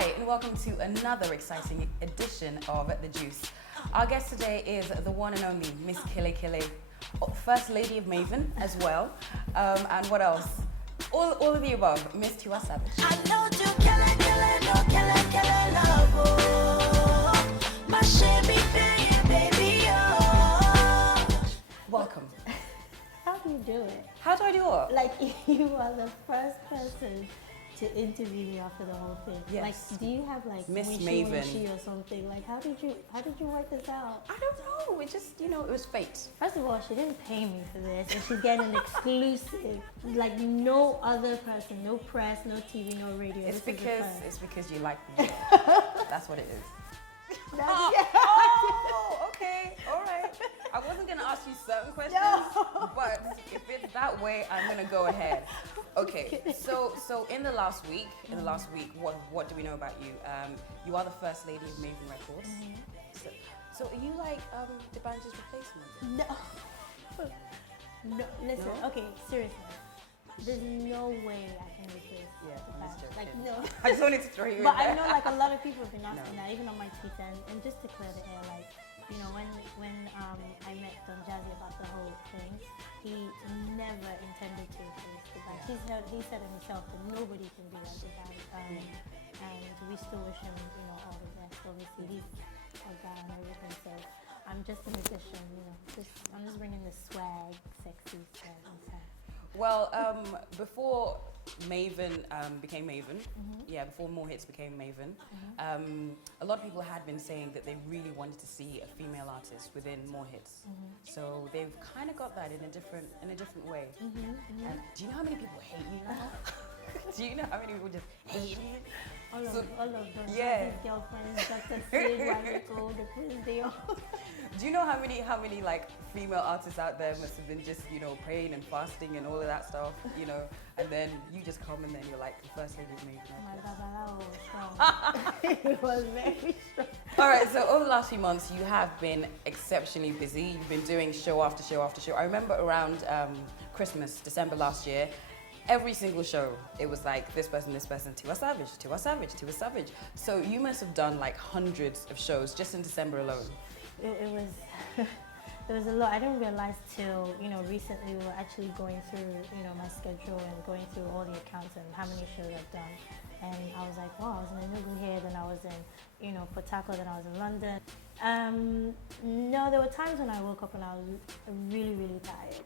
Hi, and welcome to another exciting edition of The Juice. Our guest today is the one and only Miss Kille Kille, First Lady of Mavin as well. And what else? All of the above, Miss Tiwa Savage. I know you killer, love, oh. My shabby baby, oh. Welcome. How do you do it? How do I do it? Like, you are the first person to interview me after the whole thing. Yes. Like, do you have like Miss wishy Mavin or something? Like, how did you work this out? I don't know. It just, it was fate. First of all, she didn't pay me for this, and she's getting an exclusive. Like no other person, no press, no TV, no radio. It's This is the first. it's because you like me. That's what it is. Okay, all right. I wasn't gonna ask you certain questions, but if it's that way, I'm gonna go ahead. Okay, so in the last week, what do we know about you? You are the first lady of Mavin Records. So are you like the band's replacement? No, listen. No? Okay, seriously. There's no way I can replace Yeah, the I'm band. just Like joking. no. I just wanted to throw you But in there. I know like a lot of people have been asking No. that, even on my Twitter, and just to clear the air, like, you know, when I met Don Jazzy about the whole thing, he never intended to replace the band. He said it himself that nobody can be like the band, and we still wish him, you know, all the best. Obviously, he's a guy and everything, so I'm just a musician, you know. I'm just bringing the swag, sexy swag inside. Well, before Mavin became Mavin, before More Hits became Mavin, a lot of people had been saying that they really wanted to see a female artist within More Hits. So they've kind of got that in a different way. And do you know how many people hate you now? Do you know how many people just hate you? All of them. Yeah. His girlfriends, Dr. Sid, Wanico, the Prince, they all. Do you know how many like female artists out there must have been just, praying and fasting and all of that stuff, and then you just come and then you're like the first lady of Mavin My Babalawo was strong. It was very strong. All right, so over the last few months, you have been exceptionally busy. You've been doing show after show after show. I remember around Christmas, December last year, every single show, it was like this person, Tiwa Savage, Tiwa Savage, Tiwa Savage. So you must have done like hundreds of shows just in December alone. It was there was a lot. I didn't realize till, recently we were actually going through, my schedule and going through all the accounts and how many shows I've done. And I was like, wow, I was in Enugu here, then I was in, Port Harcourt, then I was in London. No, there were times when I woke up and I was really, really tired.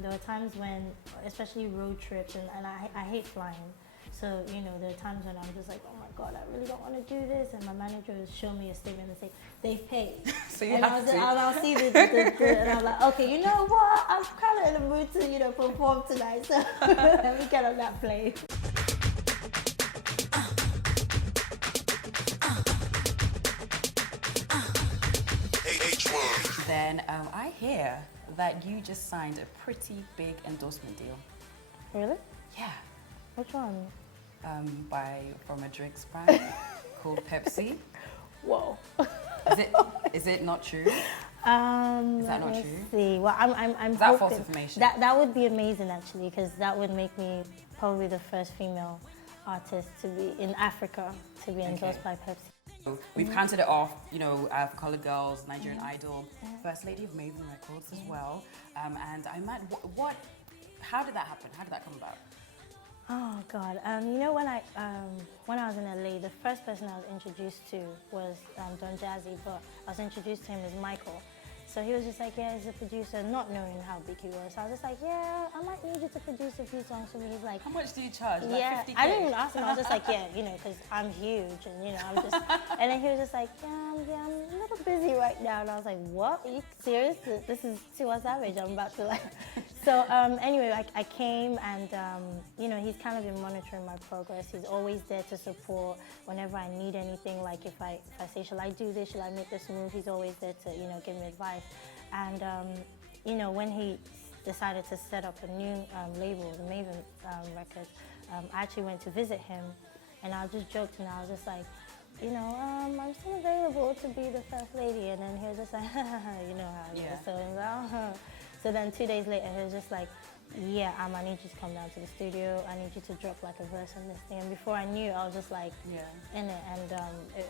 There were times when, especially road trips, and I hate flying. So, there are times when I'm just like, oh my God, I really don't want to do this. And my manager will show me a statement and say, they've paid. So you and have to. I'll see and I'm like, okay, you know what? I'm kind of in the mood to, perform tonight. So let me get on that plane. Then I hear that you just signed a pretty big endorsement deal. Really? Yeah. Which one? From a drinks brand called Pepsi. Whoa. Is it not true? Is that not true? See. Well, I'm Is that hoping false information? That would be amazing actually, because that would make me probably the first female artist to be in Africa to be endorsed by Pepsi. So we've counted it off, Colored Girls, Nigerian Idol, First Lady of Mavin Records as well. And I might, how did that happen? How did that come about? Oh God! When I was in LA, the first person I was introduced to was Don Jazzy, but I was introduced to him as Michael. So he was just like, yeah, he's a producer, not knowing how big he was. So I was just like, yeah, I might need you to produce a few songs for me. He's like, How much do you charge? Like yeah, 50K? I didn't even ask him. I was just like, yeah, because I'm huge, and I'm just. And then he was just like, yeah, I'm a little busy right now. And I was like, what? Are you serious? This is Tiwa Savage. I'm about to like. So anyway, I came and he's kind of been monitoring my progress. He's always there to support whenever I need anything. Like if I say, shall I do this? Shall I make this move? He's always there to give me advice. And when he decided to set up a new label, the Mavin Records, I actually went to visit him, and I just joked and I was just like, I'm still available to be the first lady. And then he was just like, you know how it is. So, so then 2 days later, he was just like, yeah, I need you to come down to the studio. I need you to drop like a verse on this thing. And before I knew, I was just like in it, and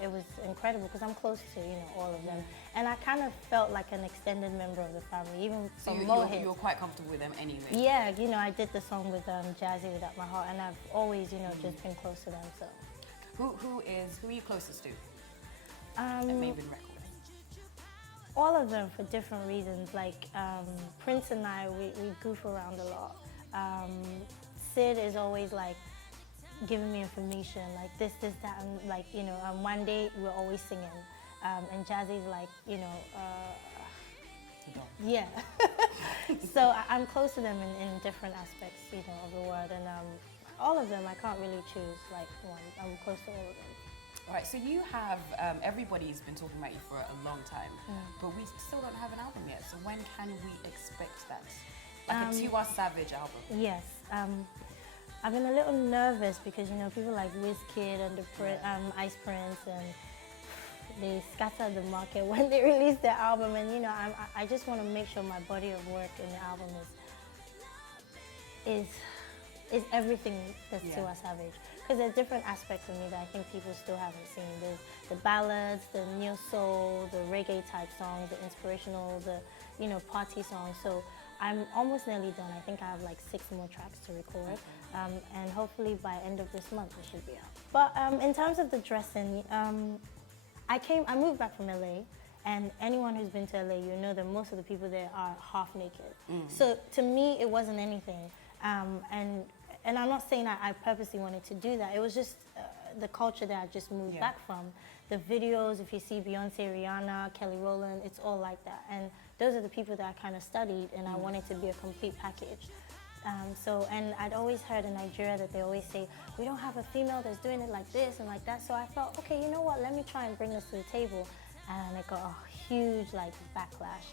it was incredible because I'm close to all of them, and I kind of felt like an extended member of the family, even So from you're quite comfortable with them anyway. Yeah, I did the song with Jazzy Without My Heart, and I've always just been close to them. So Who are you closest to at um, Mavin Records? all of them for different reasons. Like Prince and I, we goof around a lot. Sid is always like giving me information, like this, that, and like one day we're always singing. And Jazzy's like, yeah. So I'm close to them in different aspects, of the word, and all of them I can't really choose like one. I'm close to all of them. All right, so you have, everybody's been talking about you for a long time, but we still don't have an album yet. So when can we expect that? Like a Tiwa Savage album? Yes. I've been a little nervous because, people like Wizkid and Ice Prince, and they scattered the market when they released their album. And, I just want to make sure my body of work in the album is everything that's Tiwa Savage. Because there's different aspects of me that I think people still haven't seen. There's the ballads, the neo soul, the reggae type songs, the inspirational, the party songs. So I'm almost nearly done. I think I have like 6 more tracks to record, and hopefully by end of this month it should be out. But in terms of the dressing, I moved back from LA, and anyone who's been to LA, you know that most of the people there are half naked. So to me, it wasn't anything, and I'm not saying that I purposely wanted to do that. It was just the culture that I just moved back from. The videos, if you see Beyonce, Rihanna, Kelly Rowland, it's all like that. And those are the people that I kind of studied, and I wanted to be a complete package. And I'd always heard in Nigeria that they always say, we don't have a female that's doing it like this and like that. So I thought, okay, you know what, let me try and bring this to the table. And it got a huge backlash.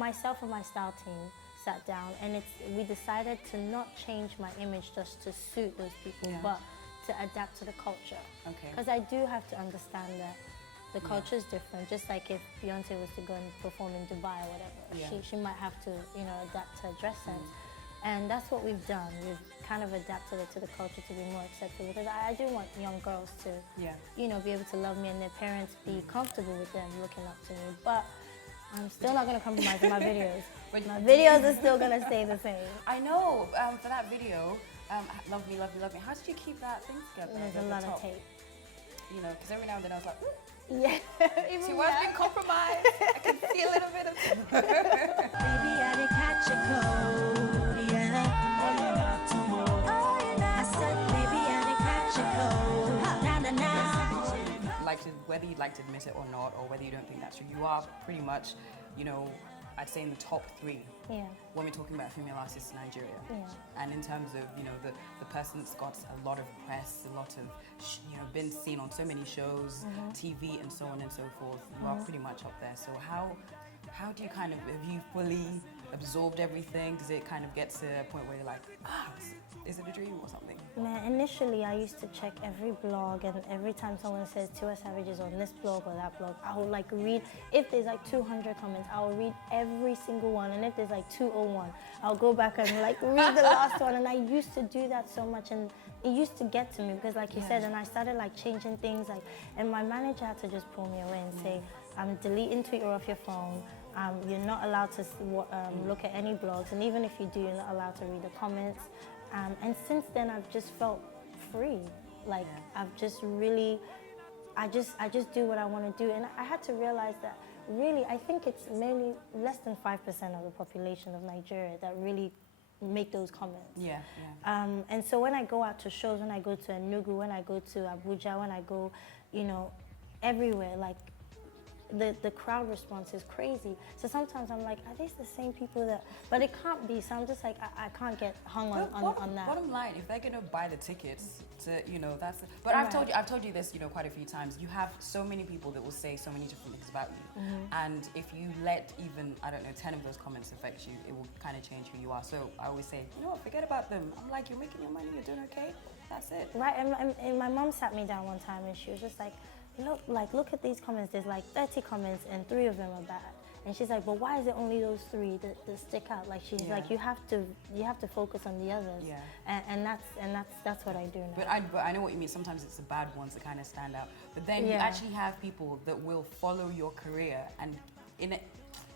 Myself and my style team sat down, and we decided to not change my image just to suit those people, but to adapt to the culture. Okay. Because I do have to understand that the culture is different. Just like if Beyonce was to go and perform in Dubai or whatever, she might have to, adapt her dress sense. And that's what we've done. We've kind of adapted it to the culture to be more acceptable. Because I do want young girls to, be able to love me, and their parents be comfortable with them looking up to me. But I'm still not going to compromise in my videos. My videos are still going to stay the same. I know, for that video, Love Me, Love Me, Love Me, how did you keep that thing together? There's a lot of tape. Because every now and then I was like, yeah. She was being compromised. I can see a little bit of it. Baby, I did catch a cold, yeah. I said, baby, I did catch a cold. Na na na. Whether you'd like to admit it or not, or whether you don't think that's true, you are pretty much, I'd say in the top 3 when we're talking about female artists in Nigeria. And in terms of, the person that's got a lot of press, a lot of, been seen on so many shows, TV and so on and so forth, you are pretty much up there. So how do you have you fully absorbed everything? Does it kind of get to a point where you're like, is it a dream or something? Man, initially I used to check every blog, and every time someone says Tiwa Savage is on this blog or that blog, I would read. If there's 200 comments, I will read every single one, and if there's 201, I'll go back and read the last one. And I used to do that so much, and it used to get to me because, like you said, and I started changing things, and my manager had to just pull me away and say, I'm deleting Twitter off your phone. You're not allowed to look at any blogs, and even if you do, you're not allowed to read the comments. And since then, I've just felt free. I've just really, I just do what I want to do. And I had to realize that really, I think it's mainly less than 5% of the population of Nigeria that really make those comments. And so when I go out to shows, when I go to Enugu, when I go to Abuja, when I go, everywhere, the crowd response is crazy. So sometimes I'm like, are these the same people that? But it can't be. So I'm just like, I can't get hung on that. Bottom line, if they're gonna buy the tickets to, that's. But I've told you this, quite a few times. You have so many people that will say so many different things about you, and if you let even 10 of those comments affect you, it will kind of change who you are. So I always say, forget about them. I'm like, you're making your money, you're doing okay. That's it. Right. And my mom sat me down one time, and she was just like, look at these comments. There's 30 comments, and 3 of them are bad. And she's like, but why is it only those three that stick out? Like she's like, you have to focus on the others. Yeah. And that's what I do now. But I know what you mean. Sometimes it's the bad ones that kind of stand out. But then you actually have people that will follow your career and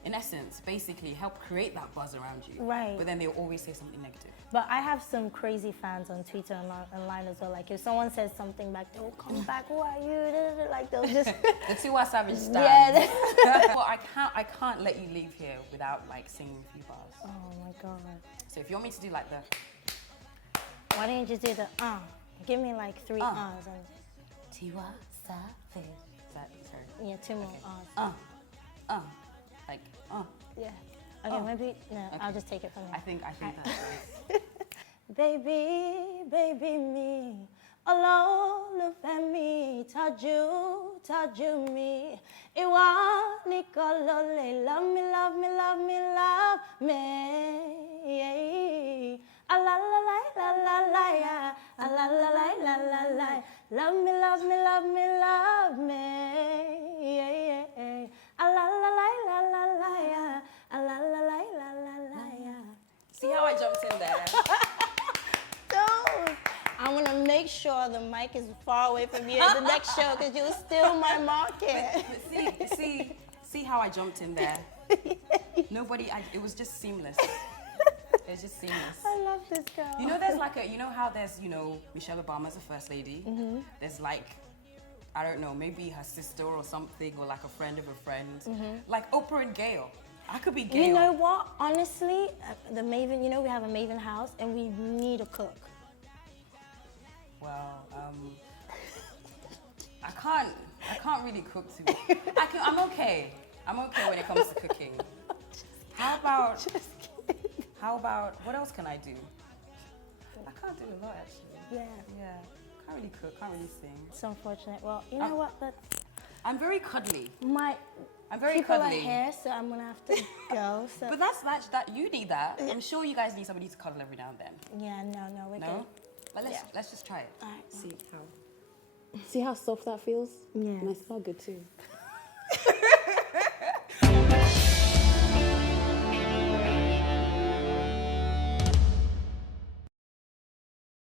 in essence, basically help create that buzz around you. Right. But then they'll always say something negative. But I have some crazy fans on Twitter and online as well. Like if someone says something back, they'll come back. Who are you? Like they'll just the Tiwa Savage stand. Yeah. Well, I can't let you leave here without like singing a few bars. Oh my god. So if you want me to do like the, why don't you just do the Give me like 3 and Tiwa Savage. Is that sorry? Yeah, 2 more Like Yeah. Okay, maybe no. Okay. I'll just take it from there. I think that's right. Baby me, olólùfẹ́ mi, tọ́jú mi. Ìwọ nìkan ló lè love me. A la la la la la la ya. A la la la la la la. Love me. A la la la la la la ya. A la la la la la la ya. See how I jumped in there? Don't. I want to make sure the mic is far away from you at the next show because you'll steal my market. But see how I jumped in there? It was just seamless. It was just seamless. I love this girl. You know, how there's, Michelle Obama's a first lady? Mm-hmm. There's like, I don't know, maybe her sister or something, or like a friend of a friend. Mm-hmm. Like Oprah and Gayle. I could be Gayle. You know what? Honestly, the Mavin, we have a Mavin house and we need a cook. Well, I can't really cook too much. I'm okay. I'm okay when it comes to cooking. How about, what else can I do? I can't do a lot actually. Yeah. Can't really cook, can't really sing. It's unfortunate. Well, you know what? I'm very cuddly. I'm very people cuddly. are here, so I'm gonna have to go. So. But that you need that. I'm sure you guys need somebody to cuddle every now and then. Yeah, no, we're good. But let's just try it. All right. See how soft that feels? Yeah. And I smell good too.